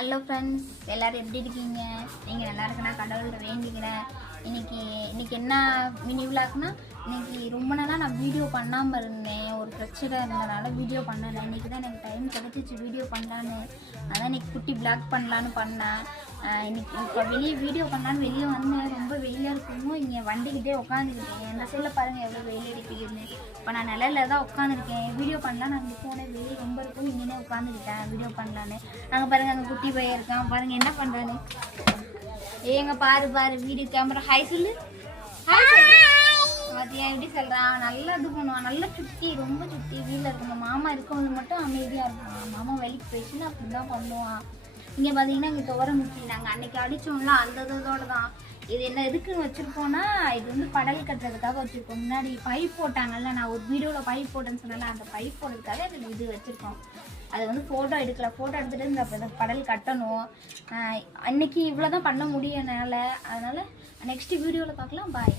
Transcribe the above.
Hello friends, எல்லோரும் எப்படி இருக்கீங்க? நீங்கள் நல்லா இருக்குன்னா கடவுள்கிட்ட வேண்டிக்கிறேன். இன்றைக்கி என்ன மினி விளாக்னா, இன்றைக்கி ரொம்ப நாளாக நான் வீடியோ பண்ணாமல் இருந்தேன். ஒரு பிரச்சனை இருந்தனால வீடியோ பண்ணலை. இன்றைக்கி தான் எனக்கு டைம் கிடச்சிச்சு வீடியோ பண்ணலான்னு. அதான் இன்றைக்கி குட்டி விளாக் பண்ணலான்னு பண்ணேன். இப்போ வீடியோ பண்ணலான்னு வெளியே வந்தேன். ரொம்ப வெயிலாக இருக்கணும். இங்கே வண்டிக்கிட்டே உட்காந்துக்கிட்டேன். இந்த சைடில் பாருங்கள் எவ்வளோ வெயில் அடிப்பிக்குதுன்னு. இப்போ நான் நிலையில தான் உட்காந்துருக்கேன். வீடியோ பண்ணலாம் நான் போனேன். வெயில் ரொம்ப இருக்கும். இங்கே உட்காந்துக்கிட்டேன் வீடியோ பண்ணலான்னு. அங்கே பாருங்கள், அங்கே குட்டி பையன் இருக்கான். பாருங்கள் என்ன பண்ணுறான்னு. ஏங்க பாரு வீடியோ கேமரா ஹாய் சொல்லு. பார்த்தியா எப்படி சொல்கிறான்? நல்லா இது பண்ணுவான். நல்லா சுற்றி ரொம்ப சுற்றி வீட்டில் இருக்கணும். மாமா இருக்கும்போது மட்டும் அமைதியாக இருக்கும். மாமா வேலைக்கு போயிடுச்சுன்னா அப்படி தான் பண்ணுவான். இங்கே பார்த்தீங்கன்னா இங்கே துவர முட்டி நாங்கள் அன்றைக்கி அடித்தோம்ல அந்த இதோடு தான். இது என்ன எதுக்குன்னு வச்சுருக்கோன்னா, இது வந்து படல் கட்டுறதுக்காக வச்சுருக்கோம். முன்னாடி பைப் போட்டாங்கல்ல, நான் ஒரு வீடியோவில் பைப் போட்டேன்னு சொன்னால அந்த பைப் போடுறதுக்காக இதில் இது வச்சுருக்கோம். அது வந்து ஃபோட்டோ எடுக்கல. ஃபோட்டோ எடுத்துகிட்டு இந்த படல் கட்டணும். அன்றைக்கி இவ்வளோ தான் பண்ண முடியும் என்னால். அதனால் நெக்ஸ்ட்டு வீடியோவில் பார்க்கலாம். பாய்.